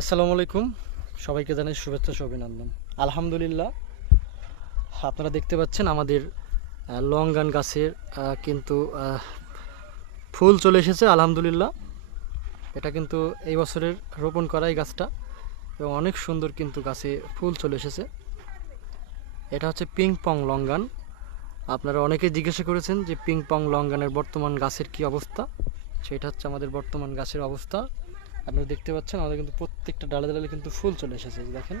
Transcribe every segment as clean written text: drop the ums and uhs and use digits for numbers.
আসসালামু আলাইকুম, সবাইকে জানাই শুভেচ্ছা ও অভিনন্দন। আলহামদুলিল্লাহ, আপনারা দেখতে পাচ্ছেন আমাদের লঙ্গান গাছের কিন্তু ফুল চলে এসেছে। আলহামদুলিল্লাহ, এটা কিন্তু এই বছরের রোপণ করা এই গাছটা, এবং অনেক সুন্দর কিন্তু গাছে ফুল চলে এসেছে। এটা হচ্ছে পিং পং লঙ্গান। আপনারা অনেকেই জিজ্ঞাসা করেছেন যে পিং পং লঙ্গানের বর্তমান গাছের কি অবস্থা। সেটা হচ্ছে আমাদের বর্তমান গাছের অবস্থা। আপনারা দেখতে পাচ্ছেন আমাদের কিন্তু প্রত্যেকটা ডালে ডালে কিন্তু ফুল চলে এসেছে। দেখেন,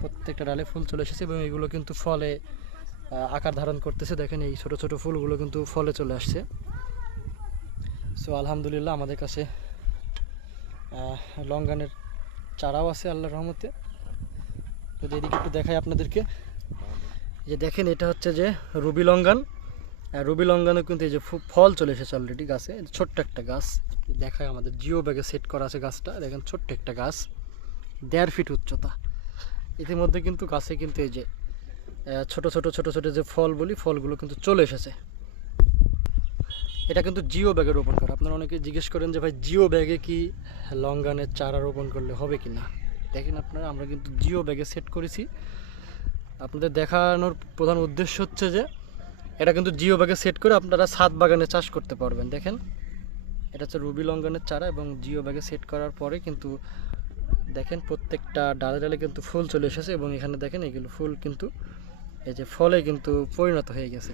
প্রত্যেকটা ডালে ফুল চলে এসেছে এবং এগুলো কিন্তু ফলে আকার ধারণ করতেছে। দেখেন, এই ছোট ছোট ফুলগুলো কিন্তু ফলে চলে আসছে। সো আলহামদুলিল্লাহ, আমাদের কাছে লঙ্গানের চারাও আছে আল্লাহর রহমতে। যদি এদিকে একটু দেখাই আপনাদেরকে, যে দেখেন এটা হচ্ছে যে রুবি লঙ্গান। রুবি লঙ্গানও কিন্তু এই যে ফল চলে এসেছে অলরেডি গাছে। ছোট্ট একটা গাছ দেখায়, আমাদের জিও ব্যাগে সেট করা আছে গাছটা। দেখেন, ছোট্ট একটা গাছ, 1.5 ফিট উচ্চতা। ইতিমধ্যে কিন্তু গাছে কিন্তু এই যে ছোট ছোট ছোট ছোট যে ফল বলি, ফলগুলো কিন্তু চলে এসেছে। এটা কিন্তু জিও ব্যাগে রোপণ করা। আপনারা অনেকে জিজ্ঞেস করেন যে ভাই, জিও ব্যাগে কি লঙ্গানের চারা রোপণ করলে হবে কি না। দেখেন আপনারা, আমরা কিন্তু জিও ব্যাগে সেট করেছি। আপনাদের দেখানোর প্রধান উদ্দেশ্য হচ্ছে যে এটা কিন্তু জিও ব্যাগে সেট করে আপনারা ছাদ বাগানে চাষ করতে পারবেন। দেখেন, এটা হচ্ছে রুবি লঙ্গানের চারা, এবং জিও ব্যাগে সেট করার পরে কিন্তু দেখেন প্রত্যেকটা ডালে ডালে কিন্তু ফুল চলে এসেছে। এবং এখানে দেখেন, এগুলো ফুল কিন্তু এই যে ফলে কিন্তু পরিণত হয়ে গেছে।